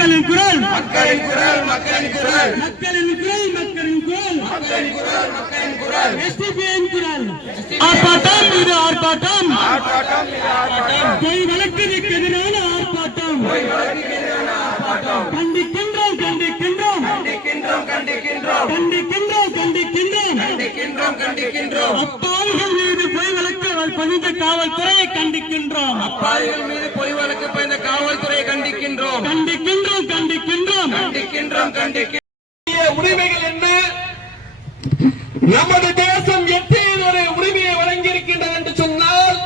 மக்களின் குரல். மக்களின் குரல் மக்களின் குரல். மக்களின் குரல் மக்களின் குரல். மக்களின் குரல் மக்களின் குரல். எஸ்டிபியின் குரல். ஆர்ப்பாட்டம் இது ஆர்ப்பாட்டம். ஆர்ப்பாட்டம் இது ஆர்ப்பாட்டம். பொய் வழக்குக்கு எதிரான ஆர்ப்பாட்டம். கண்டிக்கின்றோம் கண்டிக்கின்றோம். கண்டிக்கின்றோம் கண்டிக்கின்றோம். கண்டிக்கின்றோம் கண்டிக்கின்றோம். கண்டிக்கின்றோம் கண்டிக்கின்றோம். அப்பாவிகள் மீது பொய் வழக்கு பதிந்த காவல்துறையை கண்டிக்கின்றோம். பாதிகள் மீது பொய் வழக்கு பயந்த காவல்துறையை கண்டிக்கின்றோம் கண்டிக்கின்றோம் கண்டிக்கின்றோம் கண்டிக்கின்றோம் கண்டிக்கின்றோம் உரிமைகள் என்ன? நமது தேசம் எத்தனை உரிமையை வழங்கியிருக்கின்றது என்று சொன்னால்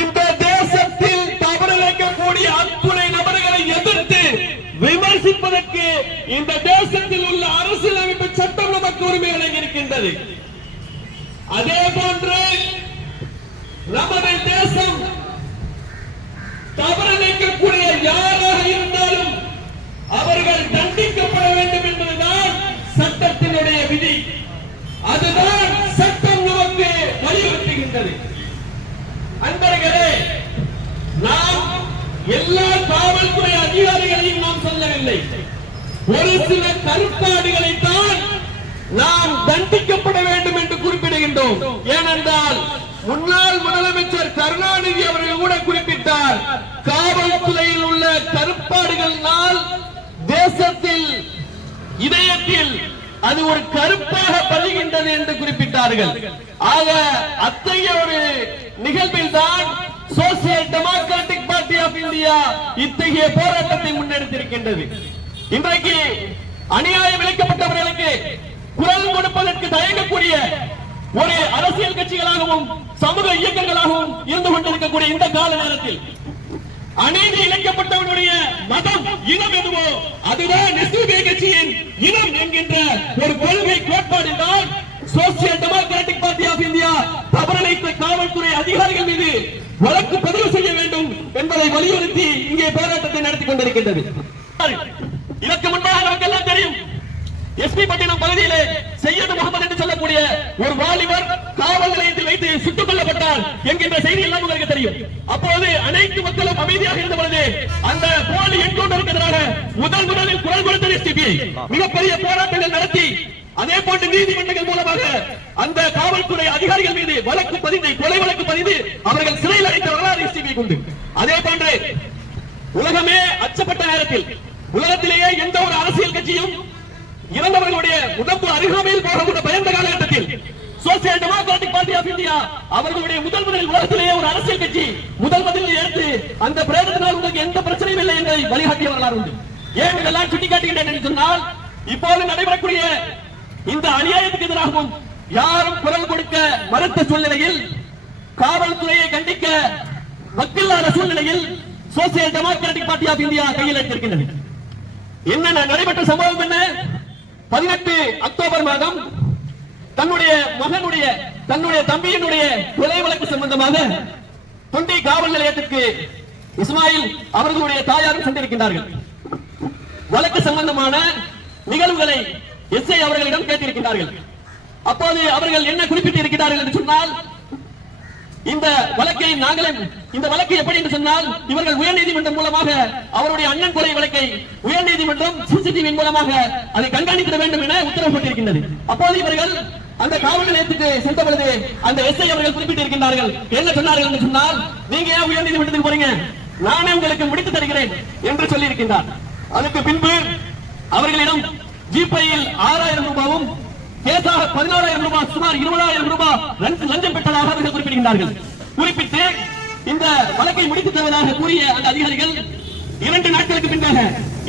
இந்த தேசத்தில் தவறிழைக்கக்கூடிய அத்துணை நபர்களை எதிர்த்து விமர்சிப்பதற்கு இந்த தேசத்தில் உள்ள அரசியலமைப்பு சட்டம் நமக்கு உரிமை வழங்கியிருக்கின்றது. அதே போன்று நமது தேசம் தவறிழைக்கக்கூடிய யாராக எல்லா காவல்துறை அதிகாரிகளையும் நாம் சொல்லவில்லை. ஒரு சில கருத்தாடுகளை தான் நாம் தண்டிக்கப்பட வேண்டும் என்று குறிப்பிடுகின்றோம். ஏனென்றால் முன்னாள் முதலமைச்சர் கருணாநிதி அவர்கள் கூட குறிப்பிட்டார் காவல்துறையில் உள்ள கருப்பாடுகளினால் தேசத்தில் இதயத்தில் அது ஒரு கருப்பாக பதிகின்றது என்று குறிப்பிட்டார்கள். ஆக அத்தகைய ஒரு நிகழ்வில் தான் social democratic party of India இத்தகைய போராட்டத்தை முன்னெடுத்திருக்கின்றது. இன்றைக்கு அநியாயம் இழைக்கப்பட்டவர்களுக்கு குரல் கொடுப்பதற்கு தயங்கக்கூடிய ஒரு அரசியல் கட்சிகளாகவும் சமூக இயக்கங்களாகவும் இருந்து கொண்டிருக்கக்கூடிய இந்த கால நேரத்தில் அநீதி இழைக்கப்பட்டவனுடைய மதம் இனம் எதுவோ அதுதான் எஸ்யூபி கட்சியின் இனம் என்கின்ற ஒரு கொள்கை கோட்பாடு தான் social democratic party of India தபரணைத்த காவல்துறை அதிகாரிகள் மீது வழக்கு பதிவு செய்ய வலியுறுத்தி இங்கே போராட்டத்தை நடத்தி கொண்டிருக்கின்றது. இதற்கு முன்பாக நமக்கு எல்லாம் தெரியும் எஸ்பி பட்டினம் பகுதியிலே செய்யது முகமது என்று சொல்லக்கூடிய ஒரு வாலிபர் காவல் நிலையத்தில் வைத்து சுட்டுக் கொல்லப்பட்டார் என்கின்ற செய்தி எல்லாம் உங்களுக்கு தெரியும். அப்போது அனைத்து மக்களும் அமைதியாக இருந்த பொழுது அந்த போலி என்கவுண்டருக்கு எதிராக முதல் முதலில் குரல் கொடுத்தது எஸ்டிபிஐ மிகப்பெரிய போராட்டங்கள் நடத்தி அதே போன்று நீதிமன்றங்கள் மூலமாக அந்த காவல்துறை அதிகாரிகள் மீது வழக்கு பதிந்து கொலை வழக்கு பதிந்து அவர்கள் சிறையில் அடைத்த வரலாறு எஸ்டிபிஐ உண்டு. அதே போன்று உலகமே அச்சப்பட்ட நேரத்தில் உலகத்திலேயே எந்த ஒரு அரசியல் கட்சியும் இறந்தவர்களுடைய உடம்பு அருகாமையில் போகக்கூடிய பயந்த காலகட்டத்தில் social democratic party of India அவர்களுடைய முதல் முதலில் உலகத்திலேயே ஒரு அரசியல் கட்சி முதல் முதலில் எடுத்து அந்த பிரேதத்தினால் உங்களுக்கு எந்த பிரச்சனையும் இல்லை என்பதை வழிகாட்டிய வரலாறு உண்டு. ஏன் இதெல்லாம் சுட்டிக்காட்டுகின்றேன் என்று சொன்னால் இப்போது நடைபெறக்கூடிய இந்த அநியாயத்துக்கு எதிராகவும் யாரும் குரல் கொடுக்க மறுத்த சூழ்நிலையில் காவல்துறையை கண்டிக்க வக்கில்லாத சூழ்நிலையில் social democratic party of India கையில் எடுத்திருக்கின்றது என்னென்ன நடைபெற்ற சம்பவம் என்ன? பதினெட்டு அக்டோபர் மாதம் தன்னுடைய மகனுடைய தன்னுடைய தம்பியினுடைய கொலை வழக்கு சம்பந்தமாக தொண்டி காவல் நிலையத்திற்கு இஸ்மாயில் அவர்களுடைய தாயாரும் சென்றிருக்கின்றார்கள். வழக்கு சம்பந்தமான நிகழ்வுகளை எஸ்ஐ அவர்களிடம் கேட்டிருக்கிறார்கள் அப்போது அவர்கள் என்ன குறிப்பிட்டு இருக்கிறார்கள் என்று சொன்னால் இந்த வழக்கை நாங்களே இந்த வழக்கு எப்படி என்று சொன்னால் இவர்கள் உயர்நீதிமன்றம் மூலமாக அவருடைய அண்ணன் கொலை வழக்கை உயர்நீதிமன்றம் சிசிடிவி மூலமாக அதை கண்காணிக்க வேண்டும் என உத்தரவிட்டிருக்கின்றது. அப்போது இவர்கள் அந்த காவல் நிலையத்துக்கு சென்ற பொழுது அந்த எஸ்ஐ அவர்கள் குறிப்பிட்டிருக்கின்றார்கள் என்ன சொன்னார்கள் என்று சொன்னால் நீங்க ஏன் உயர்நீதிமன்றத்துக்கு போறீங்க? நானே உங்களுக்கு முடித்து தருகிறேன் என்று சொல்லியிருக்கின்றார். அதுக்கு பின்பு அவர்களிடம் ஜிபையில் ஆறாயிரம் ரூபாவும் கேசாக பதினாறாயிரம் ரூபாய் சுமார் இருபதாயிரம் ரூபாய் லஞ்சம் பெற்றதாக அவர்கள் குறிப்பிடுகின்றார்கள். குறிப்பிட்டு இந்த வழக்கை முடித்து தருவதாக கூறிய அந்த அதிகாரிகள் இரண்டு நாட்களுக்கு பின்னாக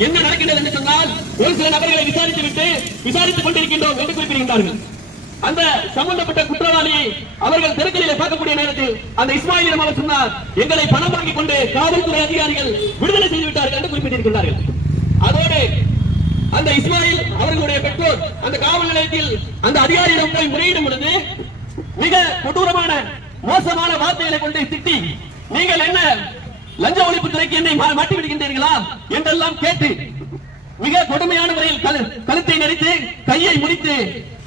என்ன நடக்கின்றது என்று சொன்னால் ஒரு சில நபர்களை விசாரித்து விட்டு விசாரித்துக் கொண்டிருக்கின்றோம் என்று குறிப்பிடுகின்றார்கள். அந்த சம்பந்தப்பட்ட குற்றவாளியை அவர்கள் தெருக்களில் பார்க்கக்கூடிய நேரத்தில் அந்த இஸ்மாயிலிடம் அவர் சொன்னார் எங்களை பணம் வாங்கிக் கொண்டு காவல்துறை அதிகாரிகள் விடுதலை செய்து விட்டார்கள் என்று குறிப்பிட்டிருக்கிறார்கள் அந்த இஸ்மாயில் அவர்களுடைய பெற்றோர் அந்த காவல் நிலையத்தில் அந்த அதிகாரியிடம் போய் முறையிடும் பொழுது மிக கொடூரமான மோசமான வார்த்தைகளை கொண்டு திட்டி நீங்கள் என்ன லஞ்ச ஒழிப்புத்துறைக்கு என்னை மாட்டி விடுகின்றீர்களா என்றெல்லாம் கேட்டு மிக கொடுமையான முறையில் கழு- கழுத்தை நெரித்து கையை முடித்து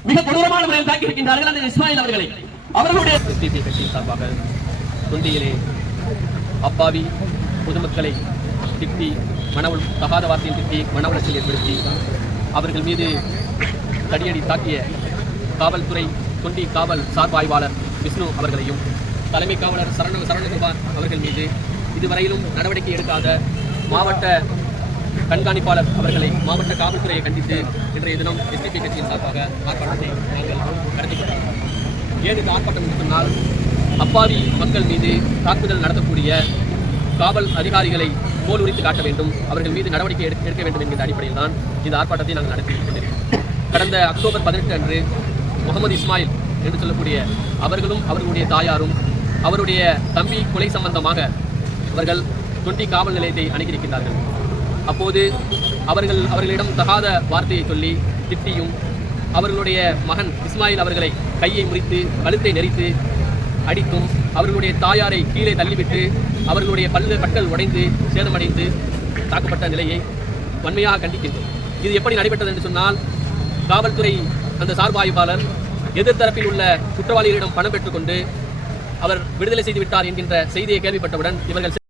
மிக கொடூரமான முறையில் தாக்கி இருக்கின்றார்கள் அந்த இஸ்மாயில் அவர்களை. அவர்களுடைய கட்சியின் சார்பாக தொண்டியிலே அப்பாவி பொதுமக்களை திட்டி மன தகாத வார்த்தையில் திட்டி மன உளைச்சல் ஏற்படுத்தி அவர்கள் மீது தடியடி தாக்கிய காவல்துறை தொண்டி காவல் சார்பு ஆய்வாளர் விஷ்ணு அவர்களையும் தலைமை காவலர் சரண சரவணகுமார் அவர்கள் மீது இதுவரையிலும் நடவடிக்கை எடுக்காத மாவட்ட கண்காணிப்பாளர் அவர்களை மாவட்ட காவல்துறையை கண்டித்து இன்றைய தினம் எஸ்டிபி கட்சியின் சார்பாக ஆர்ப்பாட்டத்தை நாங்கள் நடத்தி கொண்டோம் ஏன் இந்த ஆர்ப்பாட்டம் என்று சொன்னால் அப்பாவி மக்கள் மீது தாக்குதல் நடத்தக்கூடிய காவல் அதிகாரிகளை கோல் உரித்து காட்ட வேண்டும் அவர்கள் மீது நடவடிக்கை எடுக்க எடுக்க வேண்டும் என்கிற அடிப்படையில் தான் இந்த ஆர்ப்பாட்டத்தை நாங்கள் நடத்தி கொண்டிருக்கிறோம் கடந்த அக்டோபர் பதினெட்டு அன்று முகமது இஸ்மாயில் என்று சொல்லக்கூடிய அவர்களும் அவர்களுடைய தாயாரும் அவருடைய தம்பி கொலை சம்பந்தமாக அவர்கள் தொண்டி காவல் நிலையத்தை அணுகியிருக்கிறார்கள் அப்போது அவர்கள் அவர்களிடம் தகாத வார்த்தையை சொல்லி திட்டியும் அவர்களுடைய மகன் இஸ்மாயில் அவர்களை கையை முறித்து கழுத்தை நெரித்து அடித்தும் அவர்களுடைய தாயாரை கீழே தள்ளிவிட்டு அவர்களுடைய பல்லு பற்கள் உடைந்து சேதமடைந்து தாக்கப்பட்ட நிலையை வன்மையாக கண்டிக்கின்றோம். இது எப்படி நடைபெற்றது என்று சொன்னால் காவல்துறை அந்த சார்பாய்வாளர் எதிர்த்தரப்பில் உள்ள குற்றவாளிகளிடம் பணம் பெற்றுக்கொண்டு அவர் விடுதலை செய்து விட்டார் என்கின்ற செய்தியை கேள்விப்பட்டவுடன் இவர்கள்